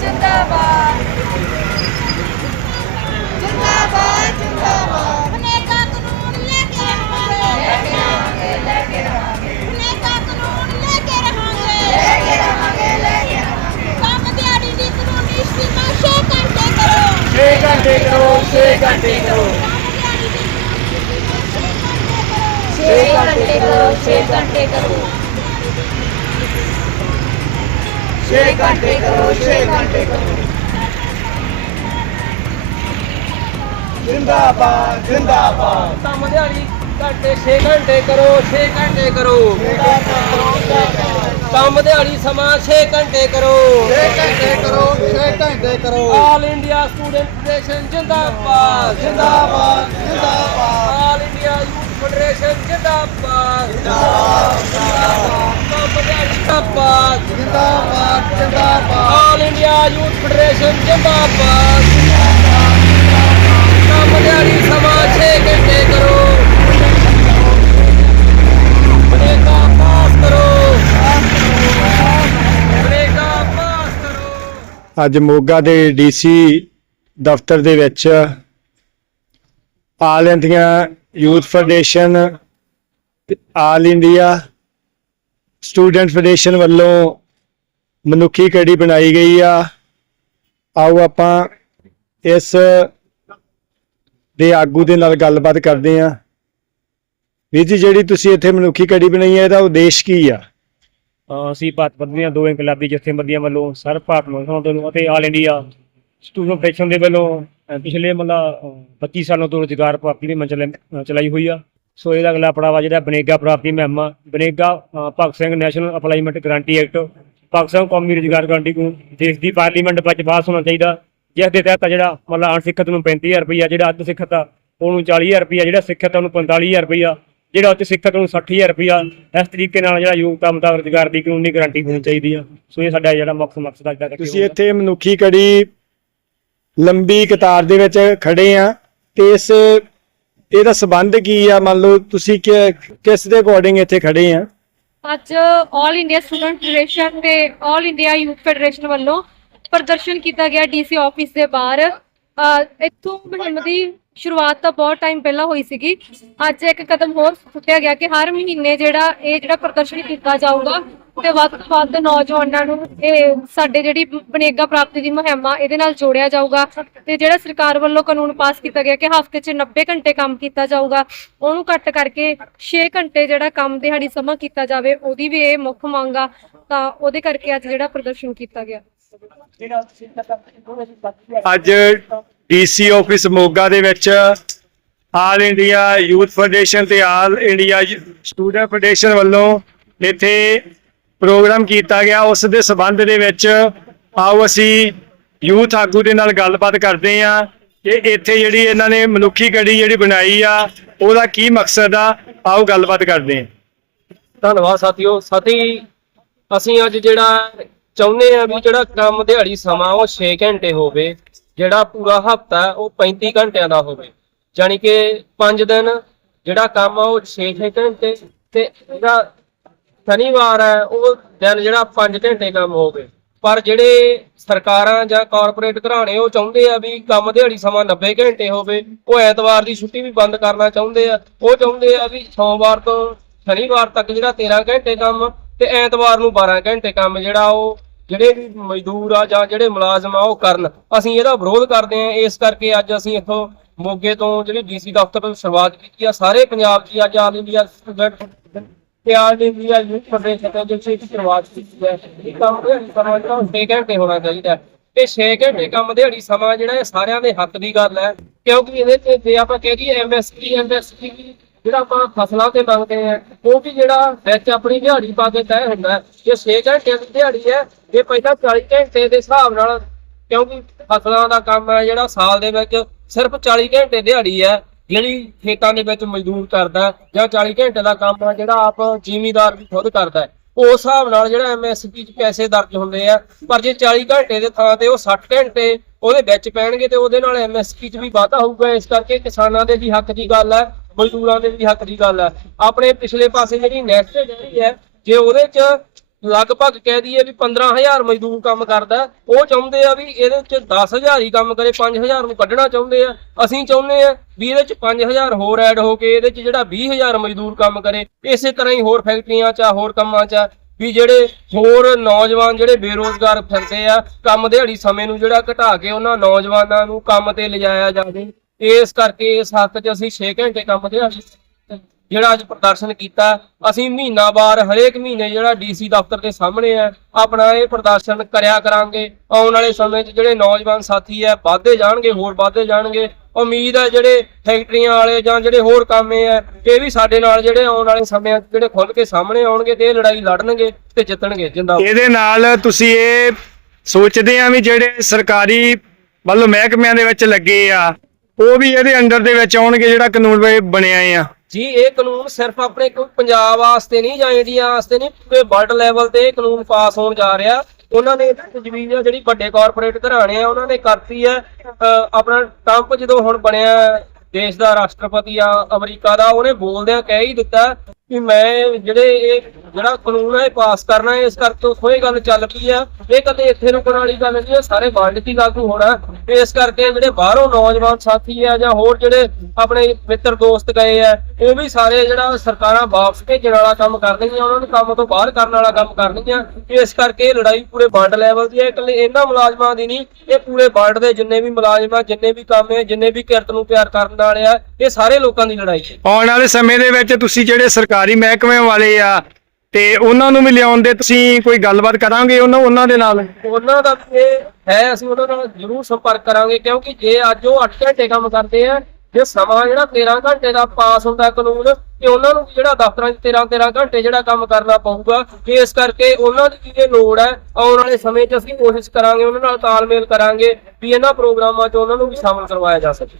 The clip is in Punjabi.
ਜਿੰਦਾਬਾਦ। ਜਿੰਦਾਬਾਦ ਜਿੰਦਾਬਾਦ। ਅਨੇਕਾਂ ਕਾਨੂੰਨ ਲੈ ਕੇ ਰਹਾਂਗੇ। ਲੈ ਕੇ ਰਹਾਂਗੇ ਲੈ ਕੇ ਰਹਾਂਗੇ। ਅਨੇਕਾਂ ਕਾਨੂੰਨ ਲੈ ਕੇ ਰਹਾਂਗੇ। ਲੈ ਕੇ ਰਹਾਂਗੇ ਲੈ ਕੇ ਰਹਾਂਗੇ। ਕੰਮ ਦਿਹਾੜੀ ਦੀ ਕਾਨੂੰਨੀ ਸੀਮਾ 6 ਘੰਟੇ ਕਰੋ। 6 ਘੰਟੇ ਕਰੋ 6 ਘੰਟੇ ਕਰੋ। ਕੰਮ ਦਿਹਾੜੀ ਦੀ ਕਾਨੂੰਨੀ ਸੀਮਾ 6 ਘੰਟੇ ਕਰੋ। 6 ਘੰਟੇ ਕਰੋ। 6 ਘੰਟੇ ਕਰੋ 6 ਘੰਟੇ ਕਰੋ। ਜਿੰਦਾਬਾਦ ਜਿੰਦਾਬਾਦ। ਕੰਮ ਦਿਹਾੜੀ ਘੰਟੇ 6 ਘੰਟੇ ਕਰੋ 6 ਘੰਟੇ ਕਰੋ। ਕੰਮ ਦਿਹਾੜੀ ਸਮਾਂ 6 ਘੰਟੇ ਕਰੋ। 6 ਘੰਟੇ ਕਰੋ 6 ਘੰਟੇ ਕਰੋ। ਆਲ ਇੰਡੀਆ ਸਟੂਡੈਂਟ ਫੈਡਰੇਸ਼ਨ ਜਿੰਦਾਬਾਦ। ਜਿੰਦਾਬਾਦ ਜਿੰਦਾਬਾਦ। ਆਲ ਇੰਡੀਆ ਯੂਥ ਫੈਡਰੇਸ਼ਨ ਜਿੰਦਾਬਾਦ। ਕੰਮ ਦਿਹਾੜੀ ਜਿੰਦਾਬਾਦ। ਜਿੰਦਾਬਾਦ। ਜਿੰਦਾਬਾਦ। ਆਲ ਇੰਡੀਆ ਯੂਥ ਫੈਡਰੇਸ਼ਨ ਜਿੰਦਾਬਾਦ। ਕੰਮ ਦਿਹਾੜੀ ਸਮਾਂ 6 ਘੰਟੇ ਕਰੋ। ਬਨੇਗਾ ਪਾਸ ਕਰੋ। ਬਨੇਗਾ ਪਾਸ ਕਰੋ। ਅੱਜ ਮੋਗਾ ਦੇ ਡੀਸੀ ਦਫ਼ਤਰ ਦੇ ਵਿੱਚ All India Youth Federation All India Student Federation ਵੱਲੋਂ ਮਨੁੱਖੀ ਕੜੀ ਬਣਾਈ ਗਈ ਆ। ਆਓ ਆਪਾਂ ਇਸ ਦੇ ਆਗੂ ਦੇ ਨਾਲ ਗੱਲਬਾਤ ਕਰਦੇ ਹਾਂ। ਵੀਰ ਜੀ, ਜਿਹੜੀ ਤੁਸੀਂ ਇੱਥੇ ਮਨੁੱਖੀ ਕੜੀ ਬਣਾਈ ਹੈ ਇਹਦਾ ਉਦੇਸ਼ ਕੀ ਆ? ਅਸੀਂ ਭਾਰਤ ਪੱਧਰੀਆਂ ਦੋ ਇਨਕਲਾਬੀ ਜਥੇਬੰਦੀਆਂ ਵੱਲੋਂ ਸਰ ਭਾਰਤ ਮਜ਼ਦੂਰਾਂ ਵੱਲੋਂ ਅਤੇ ਆਲ ਇੰਡੀਆ ਸਟੂਡੈਂਟ ਫੈਡਰੇਸ਼ਨ ਦੇ ਵੱਲੋਂ ਪਿਛਲੇ ਮਤਲਬ 25 ਸਾਲਾਂ ਤੋਂ ਰੁਜ਼ਗਾਰ ਪ੍ਰਾਪਤੀ ਦੀ ਮੁਹਿੰਮ ਚਲਾਈ ਹੋਈ ਆ। ਸੋ ਇਹਦਾ ਅਗਲਾ ਪੜਾਵਾ ਜਿਹੜਾ ਬਨੇਗਾ ਪ੍ਰਾਪਤੀ ਮਹਿਮਾ, ਬਨੇਗਾ Bhagat Singh National Employment Guarantee Act Singh ਕੌਮੀ ਰੁਜ਼ਗਾਰ ਗਰੰਟੀ ਨੂੰ ਦੇਸ਼ ਦੀ ਪਾਰਲੀਮੈਂਟ ਵਿੱਚ ਪਾਸ ਹੋਣਾ ਚਾਹੀਦਾ। ਜਿਸ ਦੇ ਤਹਿਤ ਜਿਹੜਾ ਮਤਲਬ ਅਣਸਿੱਖਤ ਨੂੰ 35000 ਰੁਪਈਆ ਜਿਹੜਾ ਅੱਧ ਸਿੱਖਤ ਆ ਉਹਨੂੰ 40000 ਰੁਪਈਆ ਜਿਹੜਾ ਸਿੱਖਤ ਆ ਉਹਨੂੰ 45000 ਰੁਪਈਆ ਜਿਹੜਾ ਉੱਚ ਸਿੱਖਤ ਨੂੰ 60000 ਰੁਪਈਆ। ਇਸ ਤਰੀਕੇ ਨਾਲ ਜਿਹੜਾ ਯੋਗਤਾ ਮੁਤਾਬਕ ਰੁਜ਼ਗਾਰ ਦੀ ਕਾਨੂੰਨੀ ਗਾਰੰਟੀ ਹੋਣੀ ਚਾਹੀਦੀ ਆ। ਸੋ ਇਹ ਸਾਡਾ ਜਿਹੜਾ ਮੁੱਖ ਮਕਸਦ ਅੱਜ ਦਾ ਤੁਸੀਂ ਇੱਥੇ ਮਨੁੱਖੀ ਕੜੀ ਲੰਬੀ ਕਤਾਰ ਦੇ ਵਿੱਚ ਖੜੇ ਆ ਤੇ ਇਸ ਇਹਦਾ ਸਬੰਧ ਕੀ ਆ? ਮੰਨ ਲਓ ਤੁਸੀਂ ਕਿਸ ਦੇ ਅਕੋਰਡਿੰਗ ਇੱਥੇ ਖੜੇ ਆ? ਅੱਜ ਆਲ ਇੰਡੀਆ ਸਟੂਡੈਂਟ ਫੈਡਰੇਸ਼ਨ ਤੇ ਆਲ ਇੰਡੀਆ ਯੂਥ ਫੈਡਰੇਸ਼ਨ ਵੱਲੋਂ ਪ੍ਰਦਰਸ਼ਨ ਕੀਤਾ ਗਿਆ ਡੀਸੀ ਆਫਿਸ ਦੇ ਬਾਹਰ। ਇਥੋਂ ਮੁਹਿੰਮ ਦੀ ਸ਼ੁਰੂਆਤ ਤਾਂ ਬਹੁਤ ਟਾਈਮ ਪਹਿਲਾਂ ਹੋਈ ਸੀਗੀ। ਅੱਜ ਇੱਕ ਕਦਮ ਹੋਰ ਸੁੱਟਿਆ ਗਿਆ ਕਿ ਹਰ ਮਹੀਨੇ ਜਿਹੜਾ ਇਹ ਜਿਹੜਾ ਪ੍ਰਦਰਸ਼ਨ ਕੀਤਾ ਜਾਊਗਾ ਤੇ ਵੱਧ ਤੋਂ ਵੱਧ ਨੌਜਵਾਨਾਂ ਨੂੰ ਇਹ ਸਾਡੇ ਜਿਹੜੀ ਬਨੇਗਾ ਪ੍ਰਾਪਤੀ ਦੀ ਮੁਹਿੰਮ ਆ ਇਹਦੇ ਨਾਲ ਜੋੜਿਆ ਜਾਊਗਾ ਤੇ ਜਿਹੜਾ ਸਰਕਾਰ ਵੱਲੋਂ ਕਾਨੂੰਨ ਪਾਸ ਕੀਤਾ ਗਿਆ ਕਿ ਹਫ਼ਤੇ 'ਚ 90 ਘੰਟੇ ਕੰਮ ਕੀਤਾ ਜਾਊਗਾ, ਉਹਨੂੰ ਘੱਟ ਕਰਕੇ 6 ਘੰਟੇ ਜਿਹੜਾ ਕੰਮ ਦਿਹਾੜੀ ਸਮਾਂ ਕੀਤਾ ਜਾਵੇ, ਉਹਦੀ ਵੀ ਇਹ ਮੁੱਖ ਮੰਗ ਆ, ਤਾਂ ਉਹਦੇ ਕਰਕੇ ਅੱਜ ਜਿਹੜਾ ਪ੍ਰਦਰਸ਼ਨ ਕੀਤਾ ਗਿਆ। ਅੱਜ ਡੀਸੀ ਆਫਿਸ ਮੋਗਾ ਦੇ ਵਿੱਚ ਆਲ ਇੰਡੀਆ ਯੂਥ ਫੈਡਰੇਸ਼ਨ ਤੇ ਆਲ ਇੰਡੀਆ ਸਟੂਡੈਂਟ ਫੈਡਰੇਸ਼ਨ ਵੱਲੋਂ ਇੱਥੇ ਪ੍ਰੋਗਰਾਮ ਕੀਤਾ ਗਿਆ, ਉਸ ਦੇ ਸਬੰਧ ਦੇ ਵਿੱਚ ਆਓ ਅਸੀਂ ਯੂਥ ਆਗੂ ਦੇ ਨਾਲ ਗੱਲਬਾਤ ਕਰਦੇ ਹਾਂ ਕਿ ਇੱਥੇ ਜਿਹੜੀ ਇਹਨਾਂ ਨੇ ਮਨੁੱਖੀ ਕੜੀ ਜਿਹੜੀ ਬਣਾਈ ਆ, ਉਹਦਾ ਕੀ ਮਕਸਦ ਆ, ਆਓ ਗੱਲਬਾਤ ਕਰਦੇ ਹਾਂ। ਧੰਨਵਾਦ ਸਾਥੀਓ। ਸਾਥੀ, ਅਸੀਂ ਅੱਜ ਜਿਹੜਾ ਚਾਹੁੰਦੇ ਆ ਵੀ ਜਿਹੜਾ ਕੰਮ ਦਿਹਾੜੀ ਸਮਾਂ ਉਹ 6 ਘੰਟੇ ਹੋਵੇ, ਜਿਹੜਾ ਪੂਰਾ ਹਫਤਾ ਉਹ 35 ਘੰਟਿਆਂ ਦਾ ਹੋਵੇ। ਯਾਨੀ ਕਿ 5 ਦਿਨ ਜਿਹੜਾ ਕੰਮ ਆ ਉਹ 6 ਘੰਟੇ ਤੇ ਜਿਹੜਾ ਸ਼ਨੀਵਾਰ ਹੈ, ਉਹ ਦਿਨ ਜਿਹੜਾ 5 ਘੰਟੇ ਕੰਮ ਹੋਵੇ ਪਰ ਜਿਹੜੇ ਸਰਕਾਰਾਂ ਜਾਂ ਕਾਰਪੋਰੇਟ ਘਰਾਣੇ, ਉਹ ਚਾਹੁੰਦੇ ਆ ਵੀ ਕੰਮ ਦਿਹਾੜੀ ਸਮਾਂ 90 ਘੰਟੇ ਹੋਵੇ, ਉਹ ਐਤਵਾਰ ਦੀ ਛੁੱਟੀ ਵੀ ਬੰਦ ਕਰਨਾ ਚਾਹੁੰਦੇ ਆ। ਉਹ ਚਾਹੁੰਦੇ ਆ ਵੀ ਸੋਮਵਾਰ ਤੋਂ ਸ਼ਨੀਵਾਰ ਤੱਕ ਜਿਹੜਾ 13 ਘੰਟੇ ਕੰਮ ਤੇ ਐਤਵਾਰ ਨੂੰ 12 ਘੰਟੇ ਕੰਮ ਜਿਹੜਾ ਉਹ ਜਿਹੜੇ ਵੀ ਮਜ਼ਦੂਰ ਆ ਜਾਂ ਜਿਹੜੇ ਮੁਲਾਜ਼ਮ ਆ, ਉਹ ਕਰਨ। ਅਸੀਂ ਇਹਦਾ ਵਿਰੋਧ ਕਰਦੇ ਆ। ਇਸ ਕਰਕੇ ਅੱਜ ਅਸੀਂ ਇੱਥੋਂ ਮੋਗੇ ਤੋਂ ਜਿਹੜੀ ਡੀਸੀ ਦਫ਼ਤਰ ਤੋਂ ਸ਼ੁਰੂਆਤ ਕੀਤੀ ਆ। ਸਾਰੇ ਪੰਜਾਬ 'ਚ ਅੱਜ ਆਲ ਇੰਡੀਆ ਸਟੂਡੈਂਟ ਤੇ ਆਲ ਇੰਡੀਆ ਯੂਥ ਫੈਡਰੇਸ਼ਨ ਤੋਂ ਜਿਹੜੀ ਇਹਦੀ ਸ਼ੁਰੂਆਤ ਕੀਤੀ ਹੈ। ਇਹ ਕੰਮ ਦਿਹਾੜੀ ਸਮਾਂ ਜਿਹੜਾ 6 ਘੰਟੇ ਹੋਣਾ ਚਾਹੀਦਾ ਤੇ 6 ਘੰਟੇ ਕੰਮ ਦਿਹਾੜੀ ਸਮਾਂ ਜਿਹੜਾ ਇਹ ਸਾਰਿਆਂ ਦੇ ਹੱਕ ਦੀ ਗੱਲ ਹੈ। ਕਿਉਂਕਿ ਇਹਦੇ ਤੇ ਜੇ ਆਪਾਂ ਕਹਿ ਦਈਏ ਐਮਐਸਪੀ ਐਮਐਸਪੀ ਜਿਹੜਾ ਆਪਾਂ ਫਸਲਾਂ ਤੇ ਮੰਗਦੇ ਆ ਉਹ ਵੀ ਜਿਹੜਾ ਵਿੱਚ ਆਪਣੀ ਦਿਹਾੜੀ ਪਾ ਕੇ ਤੈਅ ਹੁੰਦਾ ਹੈ। ਜੇ 6 ਘੰਟਿਆਂ ਦੀ ਦਿਹਾੜੀ ਹੈ ਇਹ ਪਹਿਲਾਂ 40 ਘੰਟੇ ਦੇ ਹਿਸਾਬ ਨਾਲ, ਕਿਉਂਕਿ ਫਸਲਾਂ ਦਾ ਕੰਮ ਹੈ ਜਿਹੜਾ ਸਾਲ ਦੇ ਵਿੱਚ ਸਿਰਫ 40 ਘੰਟੇ ਦਿਹਾੜੀ ਹੈ ਜਿਹੜੀ ਖੇਤਾਂ ਦੇ ਵਿੱਚ ਮਜ਼ਦੂਰ ਕਰਦਾ ਜਾਂ 40 ਘੰਟੇ ਦਾ ਕੰਮ ਹੈ, ਜਿਹੜਾ ਆਪ ਜ਼ਿਮੀਦਾਰ ਵੀ ਖੁਦ ਕਰਦਾ ਉਸ ਹਿਸਾਬ ਨਾਲ ਜਿਹੜਾ ਐਮਐਸਪੀ 'ਚ ਪੈਸੇ ਦਰਜ ਹੁੰਦੇ ਆ, ਪਰ ਜੇ 40 ਘੰਟੇ ਦੇ ਥਾਂ ਤੇ ਉਹ 60 ਘੰਟੇ ਉਹਦੇ ਵਿੱਚ ਪੈਣਗੇ ਤੇ ਉਹਦੇ ਨਾਲ ਐਮਐਸਪੀ 'ਚ ਵੀ ਵਾਧਾ ਹੋਊਗਾ, ਇਸ ਕਰਕੇ ਕਿਸਾਨਾਂ ਦੇ ਵੀ ਹੱਕ ਦੀ ਗੱਲ ਹੈ, ਮਜ਼ਦੂਰਾਂ ਦੇ ਵੀ ਹੱਕ ਦੀ ਗੱਲ ਹੈ। ਆਪਣੇ ਪਿਛਲੇ ਪਾਸੇ ਜਿਹੜੀ ਨੈਸ਼ਨਲ ਡੈਰੀ ਹੈ, ਜੇ ਉਹਦੇ 'ਚ ਲਗਭਗ ਕਹਿ ਦਈਏ ਵੀ 15000 ਮਜ਼ਦੂਰ ਕੰਮ ਕਰਦਾ ਉਹ ਚਾਹੁੰਦੇ ਆ ਵੀ ਇਹਦੇ ਵਿੱਚ 10000 ਹੀ ਕੰਮ ਕਰੇ 5000 ਨੂੰ ਕੱਢਣਾ ਚਾਹੁੰਦੇ ਆ। ਅਸੀਂ ਚਾਹੁੰਦੇ ਆ ਵੀ ਇਹਦੇ ਚ 5000 ਹੋਰ ਐਡ ਹੋ ਕੇ ਇਹਦੇ ਚ ਜਿਹੜਾ 20000 ਮਜ਼ਦੂਰ ਕੰਮ ਕਰੇ। ਇਸੇ ਤਰ੍ਹਾਂ ਹੀ ਹੋਰ ਫੈਕਟਰੀਆਂ 'ਚ ਹੋਰ ਕੰਮਾਂ 'ਚ ਵੀ ਜਿਹੜੇ ਹੋਰ ਨੌਜਵਾਨ ਜਿਹੜੇ ਬੇਰੋਜ਼ਗਾਰ ਫਿਰਦੇ ਆ, ਕੰਮ ਦਿਹਾੜੀ ਸਮੇਂ ਨੂੰ ਜਿਹੜਾ ਘਟਾ ਕੇ ਉਹਨਾਂ ਨੌਜਵਾਨਾਂ ਨੂੰ ਕੰਮ ਤੇ ਲਿਜਾਇਆ ਜਾਵੇ। ਇਸ ਕਰਕੇ ਇਸ ਹੱਕ 'ਚ ਅਸੀਂ 6 ਘੰਟੇ ਕੰਮ ਦਿਹਾੜੀ ਜਿਹੜਾ ਅੱਜ ਪ੍ਰਦਰਸ਼ਨ ਕੀਤਾ, ਅਸੀਂ ਮਹੀਨਾਵਾਰ ਹਰੇਕ ਮਹੀਨੇ ਜਿਹੜਾ ਡੀਸੀ ਦਫ਼ਤਰ ਦੇ ਸਾਹਮਣੇ ਹੈ ਆਪਣਾ ਇਹ ਪ੍ਰਦਰਸ਼ਨ ਕਰਿਆ ਕਰਾਂਗੇ। ਆਉਣ ਵਾਲੇ ਸਮੇਂ 'ਚ ਜਿਹੜੇ ਨੌਜਵਾਨ ਸਾਥੀ ਹੈ ਵਾਧੇ ਜਾਣਗੇ, ਹੋਰ ਵਾਧੇ ਜਾਣਗੇ। ਉਮੀਦ ਹੈ ਜਿਹੜੇ ਫੈਕਟਰੀਆਂ ਵਾਲੇ ਜਾਂ ਜਿਹੜੇ ਹੋਰ ਕਾਮੇ ਹੈ ਇਹ ਵੀ ਸਾਡੇ ਨਾਲ ਜਿਹੜੇ ਆਉਣ ਵਾਲੇ ਸਮਿਆਂ 'ਚ ਜਿਹੜੇ ਖੁੱਲ ਕੇ ਸਾਹਮਣੇ ਆਉਣਗੇ ਤੇ ਇਹ ਲੜਾਈ ਲੜਨਗੇ ਤੇ ਜਿੱਤਣਗੇ ਜਿੰਦਾ ਇਹਦੇ ਨਾਲ ਤੁਸੀਂ ਇਹ ਸੋਚਦੇ ਆ ਵੀ ਜਿਹੜੇ ਸਰਕਾਰੀ ਵੱਲੋਂ ਮਹਿਕਮਿਆਂ ਦੇ ਵਿੱਚ ਲੱਗੇ ਆ, ਉਹ ਵੀ ਇਹਦੇ ਅੰਡਰ ਦੇ ਵਿੱਚ ਆਉਣਗੇ ਜਿਹੜਾ ਕਾਨੂੰਨ ਬਣਿਆ ਆ। ਜੀ, ਇਹ ਕਾਨੂੰਨ ਸਿਰਫ ਆਪਣੇ ਪੰਜਾਬ ਵਾਸਤੇ ਨਹੀਂ, ਜਾਂ ਇੰਡੀਆ ਵਾਸਤੇ ਨਹੀਂ ਪੂਰੇ ਵਰਲਡ ਲੈਵਲ ਤੇ ਇਹ ਕਾਨੂੰਨ ਪਾਸ ਹੋਣ ਜਾ ਰਿਹਾ। ਉਹਨਾਂ ਨੇ ਇਹਦੀ ਤਜਵੀਜ਼ ਜਿਹੜੀ ਵੱਡੇ ਕਾਰਪੋਰੇਟ ਘਰਾਣੇ ਆ, ਉਹਨਾਂ ਨੇ ਕਰਤੀ ਹੈ ਅਹ ਆਪਣਾ ਟਰੰਪ ਜਦੋਂ ਹੁਣ ਬਣਿਆ ਦੇਸ਼ ਦਾ ਰਾਸ਼ਟਰਪਤੀ ਆ, ਅਮਰੀਕਾ ਦਾ, ਉਹਨੇ ਬੋਲਦਿਆਂ ਕਹਿ ਹੀ ਦਿੱਤਾ ਕਿ ਮੈਂ ਜਿਹੜੇ ਇਹ ਜਿਹੜਾ ਕਾਨੂੰਨ ਹੈ ਇਹ ਪਾਸ ਕਰਨਾ ਹੈ, ਇਸ ਕਰਕੇ ਉੱਥੋਂ ਗੱਲ ਚੱਲ ਪਈ ਆ। ਇਹ ਕਦੇ ਇੱਥੇ ਰੁਕਣ ਵਾਲੀ ਗੱਲ ਨਹੀਂ ਹੈ ਸਾਰੇ ਵਰਲਡ 'ਚ ਹੀ ਲਾਗੂ ਹੋਣਾ ਇਸ ਕਰਕੇ ਜਿਹੜੇ ਬਾਹਰੋਂ ਨੌਜਵਾਨ ਸਾਥੀ ਆ ਜਾਂ ਹੋਰ ਜਿਹੜੇ ਆਪਣੇ ਮਿੱਤਰ ਦੋਸਤ ਗਏ ਆ ਉਹ ਵੀ ਸਾਰੇ ਜਿਹੜਾ ਸਰਕਾਰਾਂ ਵਾਪਸ ਭੇਜਣ ਵਾਲਾ ਕੰਮ ਕਰਨਗੀਆਂ ਉਹਨਾਂ ਨੂੰ ਕੰਮ ਤੋਂ ਬਾਹਰ ਕਰਨ ਵਾਲਾ ਕੰਮ ਕਰਨਗੀਆਂ ਇਸ ਕਰਕੇ ਲੜਾਈ ਪੂਰੇ ਵਰਲਡ ਲੈਵਲ ਦੀ ਹੈ ਇਕੱਲੇ ਇਹਨਾਂ ਮੁਲਾਜ਼ਮਾਂ ਦੀ ਨਹੀਂ ਇਹ ਪੂਰੇ ਵਰਲਡ ਦੇ ਜਿੰਨੇ ਵੀ ਮੁਲਾਜ਼ਮ ਆ ਜਿੰਨੇ ਵੀ ਕੰਮ ਹੈ ਜਿੰਨੇ ਵੀ ਕਿਰਤ ਨੂੰ ਪਿਆਰ ਕਰਨ ਵਾਲੇ ਆ ਇਹ ਸਾਰੇ ਲੋਕਾਂ ਦੀ ਲੜਾਈ ਹੈ। ਆਉਣ ਵਾਲੇ ਸਮੇਂ ਦੇ ਵਿੱਚ ਤੁਸੀਂ ਜਿਹੜੇ ਸਰਕਾਰੀ ਮਹਿਕਮਿਆਂ ਵਾਲੇ ਆ ਤੇ ਉਹਨਾਂ ਨੂੰ ਵੀ ਲਿਆਉਣ ਦੇ ਤੁਸੀਂ ਕੋਈ ਗੱਲਬਾਤ ਕਰਾਂਗੇ ਉਹਨਾਂ ਉਹਨਾਂ ਦੇ ਨਾਲ? ਉਹਨਾਂ ਦਾ ਇਹ ਹੈ, ਅਸੀਂ ਉਹਨਾਂ ਨਾਲ ਜ਼ਰੂਰ ਸੰਪਰਕ ਕਰਾਂਗੇ ਕਿਉਂਕਿ ਜੇ ਅੱਜ ਉਹ 8 ਘੰਟੇ ਕੰਮ ਕਰਦੇ ਆ, ਜੇ ਸਮਾਂ ਜਿਹੜਾ 13 ਘੰਟੇ ਦਾ ਪਾਸ ਹੁੰਦਾ ਕਾਨੂੰਨ, ਤੇ ਉਹਨਾਂ ਨੂੰ ਜਿਹੜਾ ਦਫ਼ਤਰਾਂ 'ਚ 13 13 ਘੰਟੇ ਜਿਹੜਾ ਕੰਮ ਕਰਨਾ ਪਊਗਾ ਇਸ ਕਰਕੇ ਉਹਨਾਂ ਦੀ ਵੀ ਲੋੜ ਹੈ, ਆਉਣ ਵਾਲੇ ਸਮੇਂ 'ਚ ਅਸੀਂ ਕੋਸ਼ਿਸ਼ ਕਰਾਂਗੇ, ਉਹਨਾਂ ਨਾਲ ਤਾਲਮੇਲ ਕਰਾਂਗੇ ਵੀ ਇਹਨਾਂ ਪ੍ਰੋਗਰਾਮਾਂ 'ਚ ਉਹਨਾਂ ਨੂੰ ਵੀ ਸ਼ਾਮਲ ਕਰਵਾਇਆ ਜਾ ਸਕੇ।